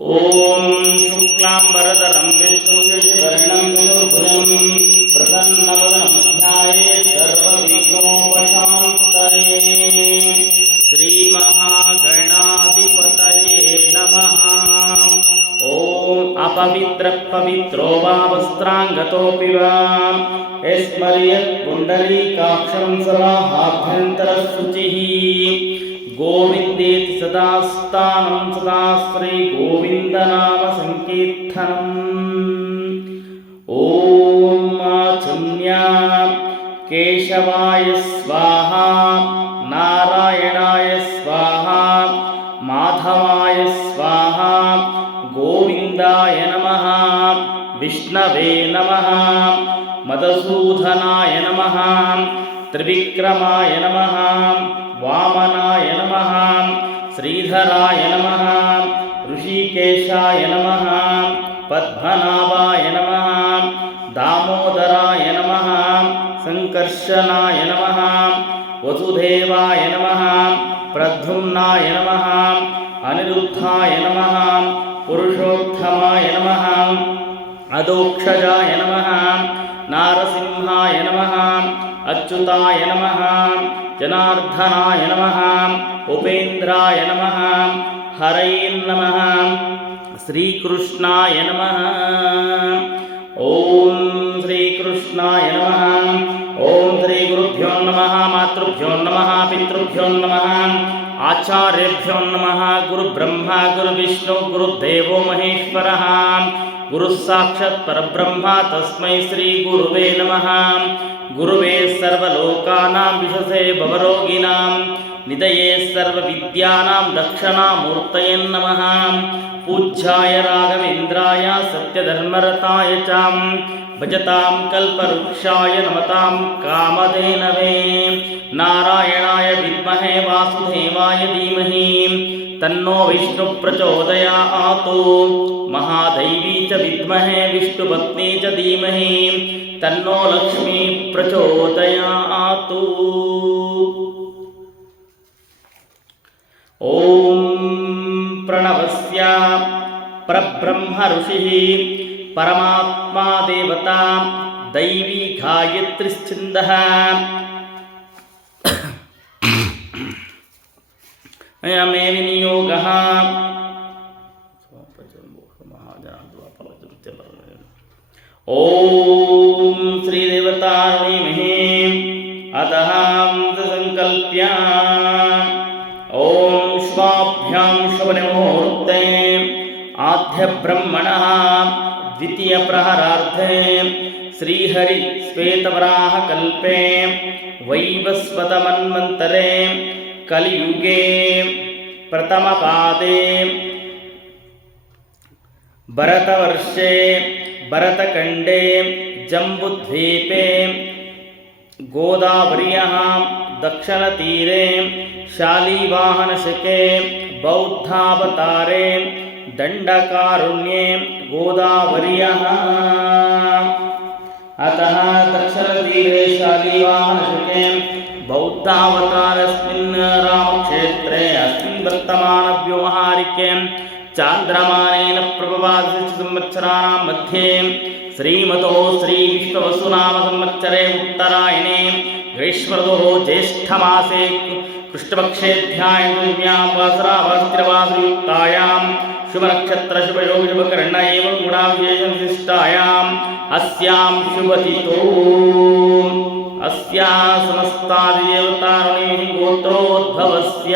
ओम शुक्लांबरधरं विष्णुं शशिवर्णं चतुर्भुजं प्रसन्नवदनं ध्यायेत् सर्वविघ्नोपशान्तये। श्रीमहागणाधिपतये नमः। ओम अपवित्रः पवित्रो वा वस्त्रांगतोऽपि वा स्मर्यत् पुण्डरीकाक्षं सदा आभ्यन्तरशुचिः गोविंदेति सदा स्थानं सदा श्री गोविंद नाम संकीर्तनम्। ओम आचम्या केशवाय स्वाहा नारायणाय स्वाहा माधवाय स्वाहा गोविंदाय नमः विष्णवे नमः मधुसूदनाय नमः त्रिविक्रमाय नमः वामनाय नमः श्रीधराय नमः ऋषिकेशाय नमः पद्मनाभाय नमः दामोदराय नमः संकर्षणाय नमः वसुदेवाय नमः प्रद्युम्नाय नमः अनिरुद्धाय नमः पुरुषोत्तमाय नमः अदोक्षजाय नमः नारसिंहाय नमः अच्युताय नमः जनार्दनाय नमः उपेन्द्राय नमः हरये नमः श्रीकृष्णाय नमः। ओम श्रीकृष्णाय नमः। ओम श्री गुरुभ्यो नमः मातृभ्यो नमः पितृभ्यो नमः आचार्यभ्यो नमः। गुरुब्रह्मा गुरुविष्णु गुरुदेवो महेश्वरः गुरुः साक्षात् परब्रह्म तस्मै श्री गुरुवे नमः। गुरुवे सर्वलोकानां विषसे भवरोगिणां निधये सर्वविद्यानां दक्षिणामूर्तये नमः। पूज्याय राघवेन्द्राय सत्यधर्मरताय च भजतां कल्पवृक्षाय नमतां कामधेनवे। नारायणाय विद्महे वासुदेवाय धीमहि तन्नो विष्णु प्रचोदयात्। महादैवी च विद्महे विष्णुपत्नी च धीमहि तन्नो लक्ष्मी प्रचोदयात्। ओम प्रणवस्य परब्रह्म ऋषिः परमात्मा देवता दैवी गायत्रीश्छन्दः। अयमे विनियोगः। ओम श्री देवतार्णीमहे अतः संकल्प्य ओम शुभाभ्यां शुभमुहूर्ते आद्य ब्रह्मणः द्वितीय प्रहरार्धे श्रीहरि श्वेतवराह कल्पे वैवस्वत मन्वन्तरे कलियुगे प्रथमपादे भरतवर्षे भरतखण्डे जम्बुद्वीपे गोदावर्याः दक्षिणतीरे शालीवाहनशके बौद्धावतारे दण्डकारण्ये गोदावर्याः। अतः दक्षिणतीरे शालीवाहनशके बौद्धावतारस्मिन् रामक्षेत्रे अस्मिन् वर्तमानव्यवहारिके चान्द्रमानेन प्रभवादि संवत्सराणां मध्ये श्रीमतो श्रीविश्ववसुनाम संवत्सरे उत्तरायणे ग्रीष्मऋतोः ज्येष्ठमासे कृष्णपक्षेऽध्यायद्वितीयां वासरावास्तिरवासयुक्तायां शुभनक्षत्र शुभयोग शुभकर्ण एवं गुणाविशेषविशिष्टायाम् अस्यां शुभतिथौ अस्या समस्तादिदेवतारुणिः गोत्रोद्भवस्य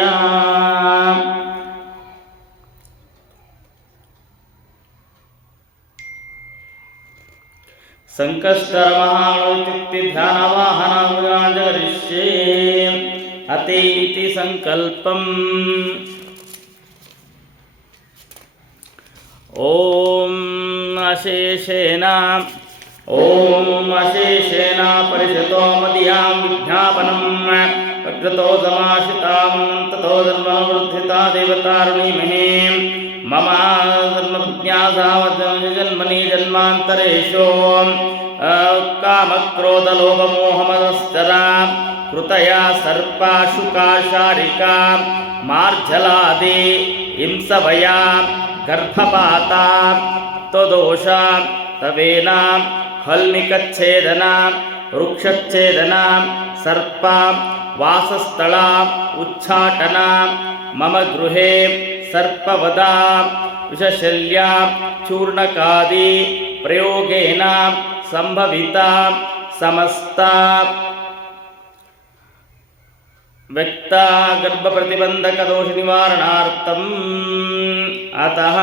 संकष्टरमहानुत्युक्ति ध्यानवाहनाङ्गाजगरिष्ये अते इति संकल्पम्। ओम अशेषेण परिषतो मदीयां विज्ञापनम् वक्रतो समाशितामन्ततो धर्मवर्धिता देवतारुणीमहे मम धर्मज्ञासावजन्मनि जन्मान्तरेषु कामक्रोधलोभमोहमदश्चरा कृतया सर्पाशुकाशारिका मार्जलादि हिंसवया गर्भपाता त्वदोषा तवेना हल्मिकच्छेदना वृक्षच्छेदना सर्पा वासस्थला उच्चाटना मम गृहे सर्पवदा विषशल्या चूर्णकादि प्रयोगेन संभविता समस्ता व्यक्ता गर्भप्रतिबंधक दोष निवारणार्थम् अतः